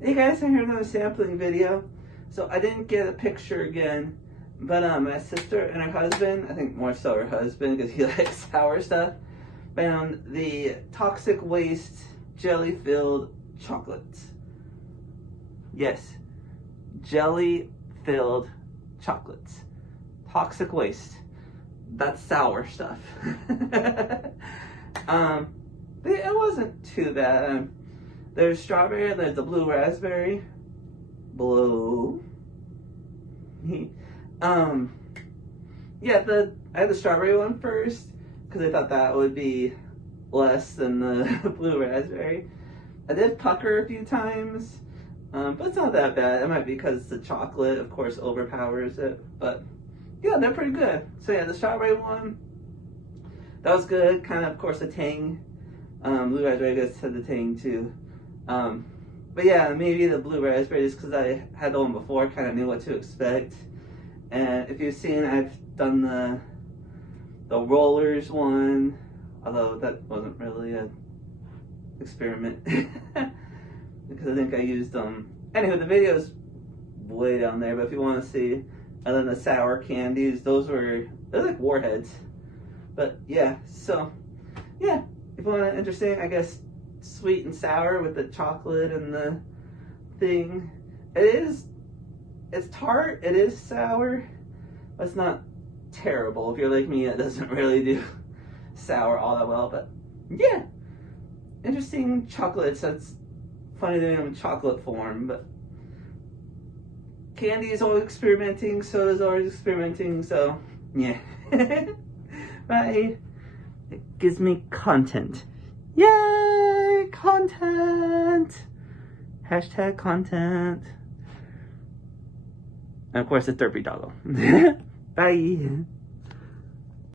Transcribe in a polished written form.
Hey guys, I'm here in another sampling video. So I didn't get a picture again, but my sister and her husband, I think more so her husband because he likes sour stuff, found the toxic waste jelly-filled chocolates. Yes, jelly-filled chocolates. Toxic waste. That's sour stuff. But it wasn't too bad. There's strawberry, there's the blue raspberry. Blue. Yeah, I had the strawberry one first because I thought that would be less than the blue raspberry. I did pucker a few times, but it's not that bad. It might be because the chocolate, of course, overpowers it. But yeah, they're pretty good. So yeah, the strawberry one, that was good. Kind of course, the tang. Blue raspberry, I guess, had the tang too. But yeah, maybe the blue raspberry, just because I had the one before, kind of knew what to expect. And if you've seen, I've done the rollers one, although that wasn't really an experiment because I think I used anyway, the video's way down there, but if you want to see, and then the sour candies, they're like warheads. But yeah, so yeah, if you want an interesting, I guess, sweet and sour with the chocolate and the thing, it's tart, it is sour, but it's not terrible. If you're like me, it doesn't really do sour all that well, but yeah, interesting chocolates. That's funny doing them in chocolate form, but candy is always experimenting, soda is always experimenting, so yeah. Bye. It gives me content. Yay! Content! Hashtag content. And of course, the Derpy Doggo. Bye.